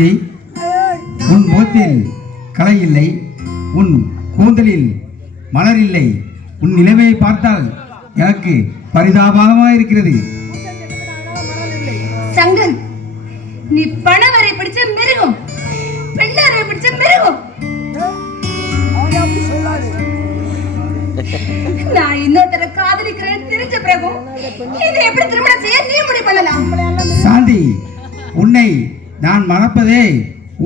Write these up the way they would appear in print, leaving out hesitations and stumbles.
சாந்தி, உன் முகத்தில் களை இல்லை, உன் கூந்தலில் மலர் இல்லை. உன் நிலைமையை பார்த்தால் எனக்கு பரிதாபமாக இருக்கிறது. சங்கன், நீ பணவரை பிடிச்ச மிருகம், பெண்ணரை பிடிச்ச மிருகம். நான் இன்னொருத்தர காதலிக்கிறேன் தெரிஞ்ச பிறகு இதை எப்படி திருமணம் செய்ய நீ முடிவு பண்ணலாம்? சாந்தி, உன்னை நான் மறப்பதே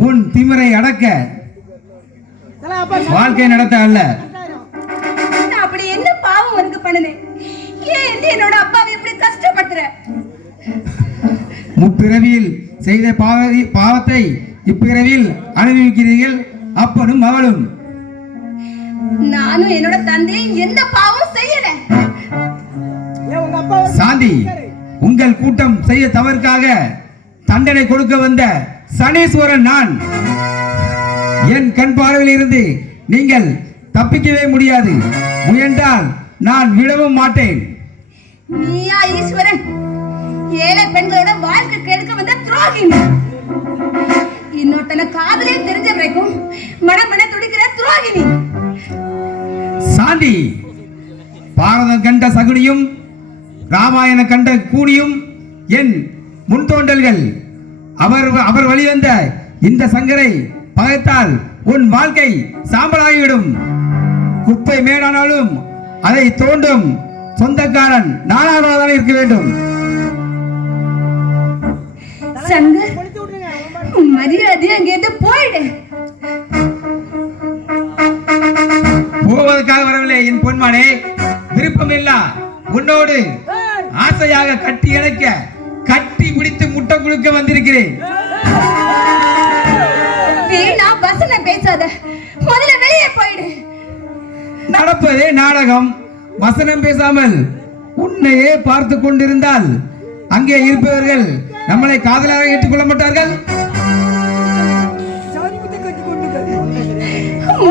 உன் திமிரை அடக்க, வாழ்க்கை நடத்த அல்ல. அப்படி என்ன பாவம் உனக்கு பண்ணுனேன்? ஏன் என்னோட அப்பாவை இப்படி கஷ்டப்படுத்துற? முப்பிறவியில் செய்த பாவத்தை இப்பிறவியில் அனுபவிக்கிறீர்கள், அப்பனும் மகளும். நானும் என்னோட தந்தையும் எந்த பாவம் செய்யல. சாந்தி, உங்கள் கூட்டம் செய்த தவறுக்காக தண்டனை கொடுக்க வந்த சனீஸ்வரன் நான். என் கண் பார்வையில் இருந்து நீங்கள் தப்பிக்கவே முடியாது. முயன்றால் நான் விடவும் மாட்டேன். நீயா ஈஸ்வரன்? ஏழை பெண்களோட வாழ்க்கை கெடுக்க வந்த துரோகி. இன்னொருத்தன காதலே தெரிஞ்ச வரைக்கும் மனமன துடிக்கிற துரோகினி. சாந்தி, பாரதம் கண்ட சகுனியும் ராமாயணம் கண்ட கூனியும் என் முன்தோன்றல்கள். அவர் வழிவந்த இந்த சங்கரை பகைத்தால் உன் வாழ்க்கை சாம்பலாகிவிடும். குப்பை மேடானாலும் அதை தோண்டும் சொந்தக்காரன் நானாகதான் இருக்க வேண்டும். சங்கர், மரியாதையா அங்கிருந்து போயிடு. போவதற்காக வரவில்லை என் பொன்மானே. விருப்பம் இல்ல, உன்னோடு ஆசையாக கட்டி இணைக்க, கட்டி பிடித்து முட்டை குடுக்க வந்திருக்கிறேன். வீணா வசன பேசாத, முதல்ல வெளியே போயிடு. நடப்பதே நாடகம். வசனம் பேசாமல் உன்னையே பார்த்து கொண்டிருந்தால் அங்கே இருப்பவர்கள் நம்மளை காதலாக ஏற்றுக்கொள்ள மாட்டார்கள்.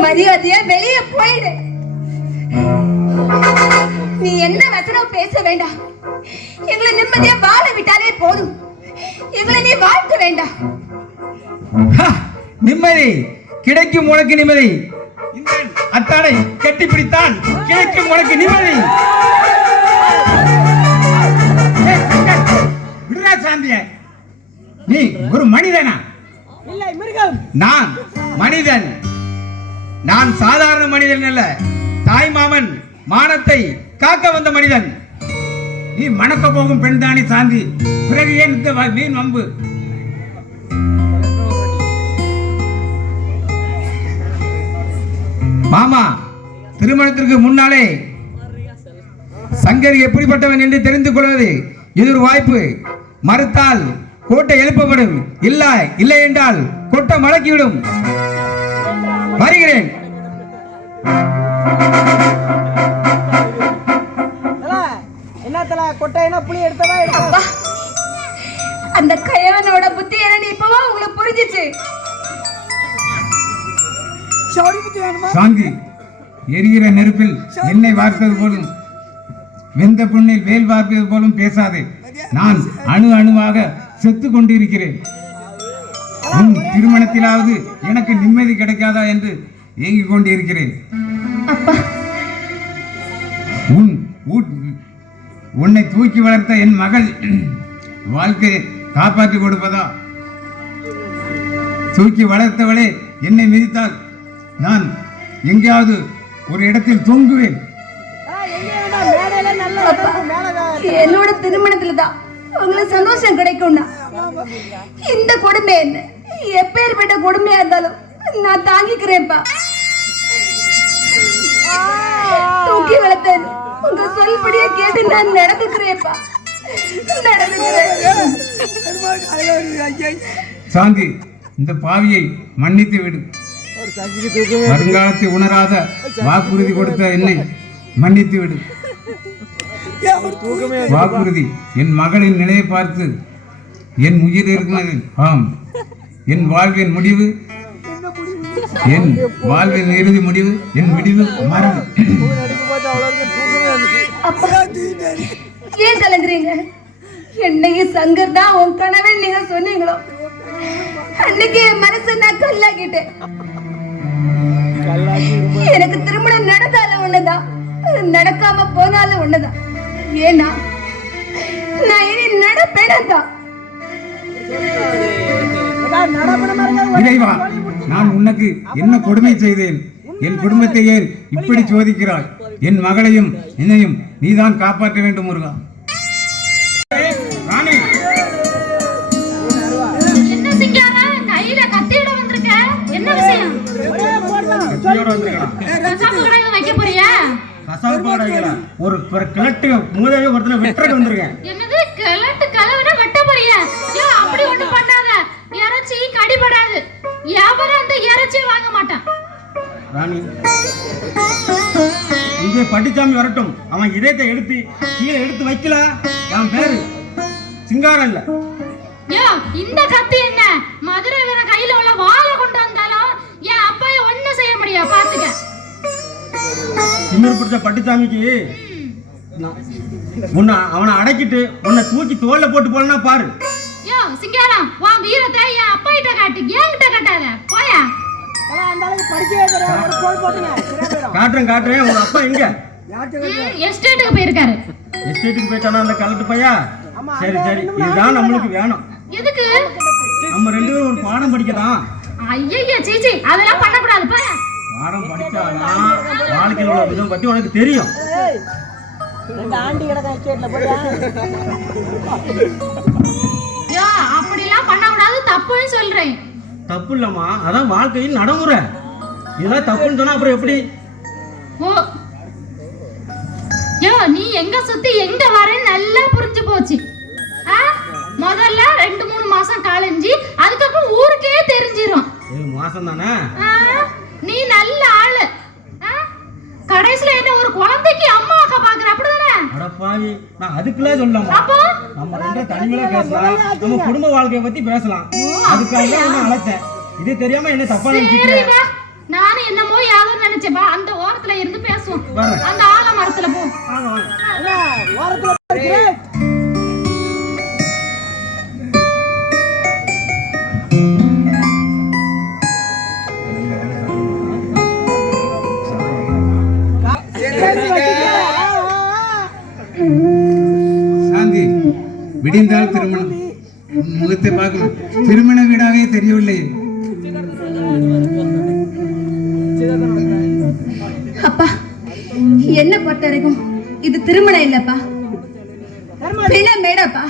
மரியாதையா வெளியே போயிடு. நீ என்ன வசனம் பேச வேண்டாம். எங்களை நிம்மதியா வாழ விட்டாலே போதும். எங்களை நீ வாழ்த்த வேண்டாம். நிம்மதி கிடைக்கும் உனக்கு நிம்மதி. இந்த அத்தானை கட்டி பிடித்தான் கிடைக்கும் உனக்கு நிம்மதி. சாந்திய, நீ ஒரு மனிதனா? இல்லை, மிருகம். நான் மனிதன். நான் சாதாரண மனிதன் அல்ல, தாய் மாமன் மானத்தை காக்க வந்த மனிதன். நீ மணக்க போகும் பெண் தானே சாந்தி, பிறகு ஏன் இந்த வீண் வம்பு? மாமா, திருமணத்திற்கு முன்னாலே சங்கரி எப்படிப்பட்டவன் என்று தெரிந்து கொள்வது இது ஒரு வாய்ப்பு. மறுத்தால் கோட்டை எழுப்பப்படும், இல்லை என்றால் கொட்டை மடக்கிவிடும். வருகிறேன். அந்த கயவனோட புத்தி என்ன இப்பவா உங்களுக்கு புரிஞ்சிச்சு? சாந்தி, எரிகிற நெருப்பில் எண்ணெய் வார்த்தது போலும், வெந்த புண்ணில் வேல் வார்ப்பது போலும் பேசாதே. நான் அணு அணுவாக செத்து கொண்டிருக்கிறேன். உன் திருமணத்திலாவது எனக்கு நிம்மதி கிடைக்காதா என்று ஏங்கிக் கொண்டிருக்கிறேன். உன்னை தூக்கி வளர்த்த என் மகள் வாழ்க்கையை காப்பாற்றி கொடுப்பதா? தூக்கி வளர்த்தவளே என்னை மிதித்தால் நான் எங்கேயாவது ஒரு இடத்தில் தூங்குவேன். என்னோட திருமணத்துல தான் உங்களுக்கு சந்தோஷம் கிடைக்கும்னா இந்த கொடுமை என்ன எப்பேற்பட்ட கொடுமையா இருந்தாலும் நான் தாங்கிக்கிறேன்ப்பா. தூக்கி வளர்த்தேன், உங்க சொல்படியே கேட்டு நான் நடந்துக்கிறேன்ப்பா, நடந்துக்கிறேன். சாந்தி, இந்த பாவியை மன்னித்து விடு. வருங்காலத்தை உணராத வாக்குறுதி கொடுத்த என்னை மன்னித்து விடு. வாக்குறுதி, என் மகளின் நிலையை பார்த்து என் உயிர் இருக்கிறது. ஆம், என் வாழ்வின் முடிவு, என் வாழ்வின் இறுதி முடிவு, என் முடிவு மரணம். ஏன் கலங்குறீங்க? என்னையும் சங்கர் தான் உன் கனவன் நீங்க சொன்னீங்களோ, அன்னைக்கு என் மனசை நான் கல்லாக்கிட்டேன். எனக்கு திருமணம் நடந்தாலும் ஒண்ணுதான், நடக்காம போனாலும் ஒண்ணுதான். ஏன்னா நான் இனி நடப்பேனதான். இறைவா, நான் உனக்கு என்ன கொடுமை செய்தேன்? என் குடும்பத்தை ஏன் இப்படி சோதிக்கிறாய்? என் மகளையும் என்னையும் நீதான் காப்பாற்ற வேண்டும் முருகா. ராணி, என்ன சிங்காரா கையில கத்தியோட வந்திருக்க? என்ன விஷயம்? கத்தியோட வந்திருக்கா? கசாப்பு கடையில வைக்க போறியா? கசாப்பு கடையில ஒரு கிழட்டு மூதேவி ஒருத்தனை வெட்டறக்கு வந்திருக்கேன். என்னது கிழட்டு கலவன வெட்ட போறியா? யோ அப்படி ஒண்ணு பண்ணாத. இறைச்சி கடிபடாது. யாவரும் அந்த இறைச்சியை வாங்க மாட்டான். ராணி, இங்கே பட்டிச்சாமி வரட்டும். அவன் இதயத்தை எடுத்து கீழே எடுத்து வைக்கல. என் பேரு சிங்காரம் இல்ல. யோ இந்த கத்தி என்ன? மதுரை வீர கையில உள்ள வாளை கொண்டு வந்தாலும் என் அப்பாயை ஒண்ணும் செய்ய முடியாது. பாத்துக்க. திமிரு பிடிச்ச பட்டிச்சாமிக்கு அவனை அடக்கிட்டு உன்னை தூக்கி தோல்ல போட்டு போலனா பாரு. யோ சிங்காரம், உன் வீரத்தை என் அப்பா கிட்ட காட்டு, என்கிட்ட காட்டாத. போயா. காட்டுறேன். உங்க அப்பா எங்க? எஸ்டேட்டுக்கு போயிருக்காரு. எஸ்டேட்டுக்கு போயிட்டானா அந்த கலட்டு பையா? சரி இதுதான் நம்மளுக்கு வேணும். எதுக்கு? நம்ம ரெண்டு பேரும் ஒரு பாடம் படிக்கலாம். ஐயய்ய சீச்சி, அதெல்லாம் பண்ணக்கூடாது. போயா. பாடம் படிச்சாதான் வாழ்க்கையில் உள்ள விதம் பத்தி உனக்கு தெரியும். யோ அப்படிலாம் பண்ணக்கூடாது, தப்புன்னு சொல்றேன். தப்பு இல்லம்மா, அதான் வாழ்க்கையில் நடைமுறை. இதெல்லாம் தப்புன்னு சொன்னா அப்புறம் எப்படி? ஓ யோ நீ எங்க சுத்தி எங்க வரேன்னு நல்லா புரிஞ்சு போச்சு. முதல்ல 2-3 மாசம் காலஞ்சி, அதுக்கப்புறம் ஊருக்கே தெரிஞ்சிரும். மாசம் தானே? நீ நல்ல ஆளு. கடைசில என்ன ஒரு குழந்தைக்கு அம்மா அக்கா பாக்குற, அப்படிதானே? அட பாவி, நான் அதுக்குலாம் சொல்லலாமா? அப்போ நம்ம ரெண்டு தனிமையில பேசலாம், நம்ம குடும்ப வாழ்க்கைய பத்தி பேசலாம். அதுக்காக என்ன அழைச்சேன். இது தெரியாம என்ன தப்பா நினைச்சிட்டீங்க? நானும் என்னமோ யாரோ நினைச்சேன். பா அந்த ஓரத்துல இருந்து பேசுவோம். அந்த ஆல மரத்துல போ. ஓரத்துல சாந்தி, விடிந்தால் திருமணம். முகத்தை பார்க்கணும். திருமண வீடாவே தெரியவில்லை. அப்பா, என்ன பொறுத்த வரைக்கும் இது திருமணம் இல்லப்பா, பிண மேடப்பா.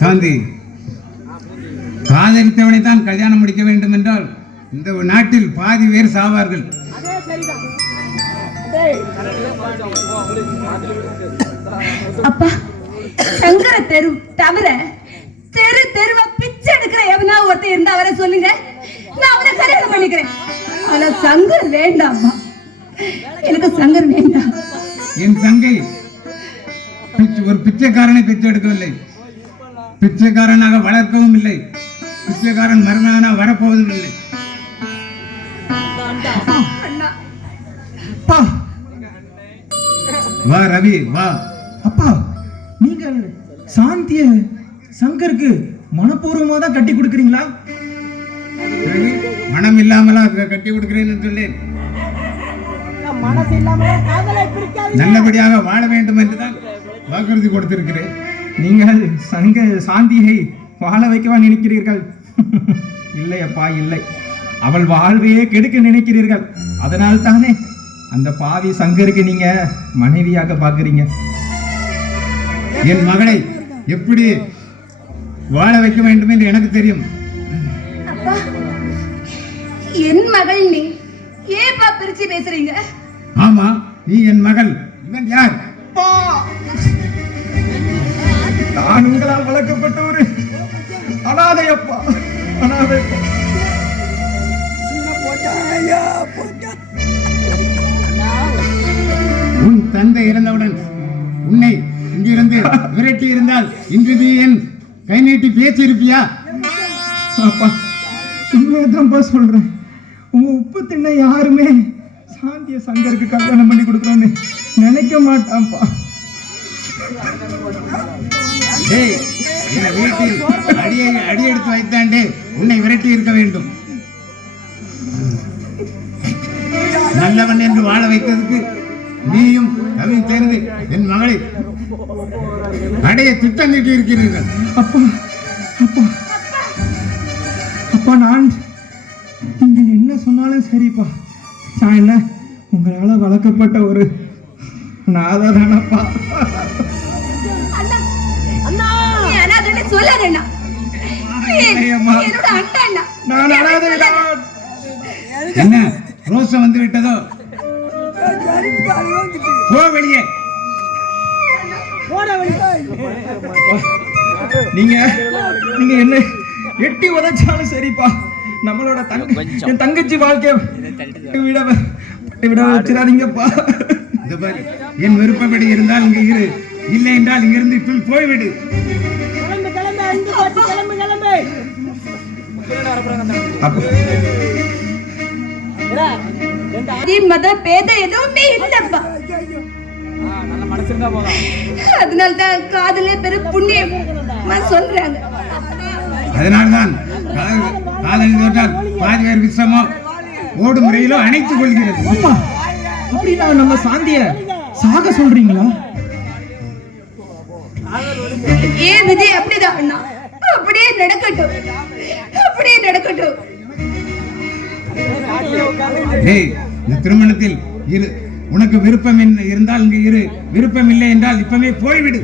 சாந்தி, காதலித்தவனை தான் கல்யாணம் முடிக்க வேண்டும் என்றால் இந்த நாட்டில் பாதி பேர் சாவார்கள். அப்பா, சங்கர தெரு தவிர தெருவா பிச்சை எடுக்கிற எவனா ஒருத்தர் இருந்தா வர சொல்லுங்க, நான் அவனை கல்யாணம் பண்ணிக்கிறேன். ஆனா சங்கர் வேண்டாம்மா, எனக்கு சங்கர் வேண்டாம். என் தங்கை ஒரு பிச்சைக்காரனை பிச்சை எடுக்கவில்லை, பிச்சைக்காரனாக வளர்க்கவும் இல்லை, பிச்சைக்காரன் மரணானா வரப்போவதும் இல்லை. வா ரவி, வா. அப்பா, நீங்கள் சாந்திய சங்கருக்கு மனப்பூர்வமா தான் கட்டி கொடுக்குறீங்களா? மனம் இல்லாமலா கட்டி கொடுக்கிறேன்னு சொல்லேன். நல்லபடியாக வாழ வேண்டும் என்றுதான் வாக்குறுதி கொடுத்திருக்கிறேன். நீங்கள் சாந்தியை வாழ வைக்கவா நினைக்கிறீர்கள்? இல்லை அப்பா, இல்லை. அவள் வாழ்வையே கெடுக்க நினைக்கிறீர்கள். அதனால் தானே அந்த பாவி சங்கருக்கு நீங்க மனைவியாக பார்க்குறீங்க. என் மகளை எப்படி வாழ வைக்க வேண்டும் என்று எனக்கு தெரியும். அப்பா, என் மகள் நீ ஏப்பா பிரிச்சு பேசுறீங்க? ஆமா, நீ என் மகள். இவன் யார்? நான் உங்களால் வளர்க்கப்பட்ட ஒரு அனாதை அப்பா, அனாதை. உன் தந்தை இறந்தவுடன் உன்னை இங்கிருந்து விரட்டி இருந்தால் இன்று நீ என் கை நீட்டி பேசி இருப்பியா? அப்பா, உண்மையதான்ப்பா சொல்றேன். உங்க உப்பு தின்ன யாருமே சாந்திய சங்கருக்கு கல்யாணம் பண்ணி கொடுக்கணும்னு நினைக்க மாட்டான்ப்பா. டேய், இந்த வீட்டில் அடி எடுத்து வைத்தாண்டே உன்னை விரட்டி இருக்க வேண்டும். நல்லவன் என்று வாழ வைத்ததுக்கு நீயும் தவி தேர்ந்து என் மகளை அடைய திட்டம் தீட்டி இருக்கிறீர்கள். அப்பா அப்பா அப்பா, நான் நீங்க என்ன சொன்னாலும் சரிப்பா. நான் என்ன உங்களால வளர்க்கப்பட்ட ஒரு நாதானப்பா. நீ அனாதைன்னு சொல்லாத அண்ணா. என்னோட அண்ணா அண்ணா. நான் அனாதை. என்ன ரோஷம் வந்து விட்டதோ? போ வெளியே. நீங்க நீங்க என்ன எட்டி உதைச்சாலும் சரிப்பா. நம்மளோட என் தங்கச்சி வாழ்க்கை விட வச்சிடாதீங்கப்பா. இது பாரு, என் விருப்பப்படி இருந்தால் இங்க இரு, இல்லை என்றால் இங்கிருந்து போய்விடு. மத பேத எதுவுமே இல்லப்பா. அதனால்தான் காதலே பெரு புண்ணியம் சொல்றாங்க. அதனால்தான் காதலி தோற்றால் பாதி பேர் விஷமோ ஓடும் முறையிலோ அணைத்துக் கொள்கிறது. அம்மா, அப்படின்னா நம்ம சாந்திய சாக சொல்றீங்களா? ஏன் விதி அப்படிதான் அண்ணா. அப்படியே நடக்கட்டும், அப்படியே நடக்கட்டும். இந்த திருமணத்தில் இரு, உனக்கு விருப்பம் இருந்தால் இங்கு இரு, விருப்பம் இல்லை என்றால் இப்பவே போய்விடு.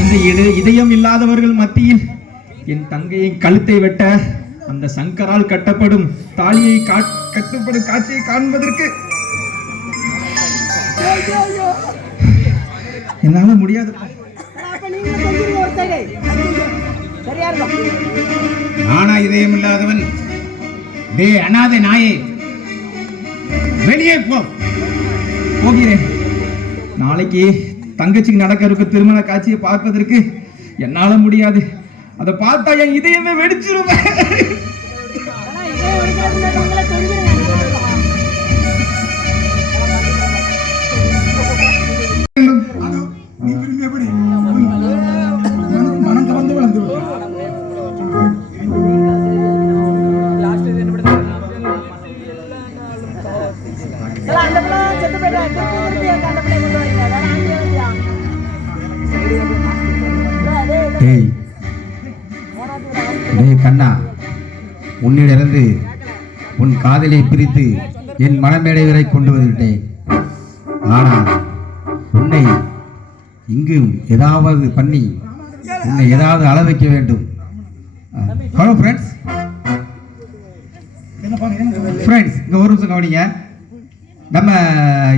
இந்த இதயம் இல்லாதவர்கள் மத்தியில் என் தங்கையின் கழுத்தை வெட்ட அந்த சங்கரால் கட்டப்படும் தாலியை கட்டப்படும் காட்சியை காண்பதற்கு என்னால முடியாது. நானா இதயம் இல்லாதவன்? டே அனாதை நாயே, வெளியே போகிறேன். நாளைக்கு தங்கச்சிக்கு நடக்க இருக்க திருமண காட்சியை பார்ப்பதற்கு என்னால முடியாது. அதை பார்த்தா என் இதயமே வெடிச்சிருவேன். மனம் கலந்து வளர்ந்து கண்ணா, உன்னிலிருந்து உன் காதலை பிரித்து என் மனமேடை வரை கொண்டு வந்துவிட்டேன். ஆனால் உன்னை இங்கு ஏதாவது பண்ணி உன்னை ஏதாவது அள வைக்க வேண்டும். ஹலோ ஃப்ரெண்ட்ஸ், இங்க ஒரு நிமிஷம் கவனிங்க. நம்ம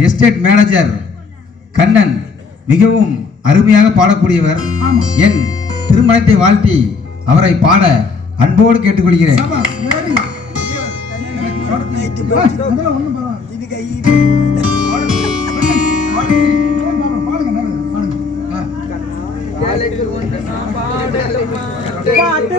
எஸ்டேட் மேனேஜர் கண்ணன் மிகவும் அருமையாக பாடக்கூடியவர். என் திருமணத்தை வாழ்த்தி அவரை பாட அன்போடு கேட்டுக்கொள்கிறேன். பாட்டு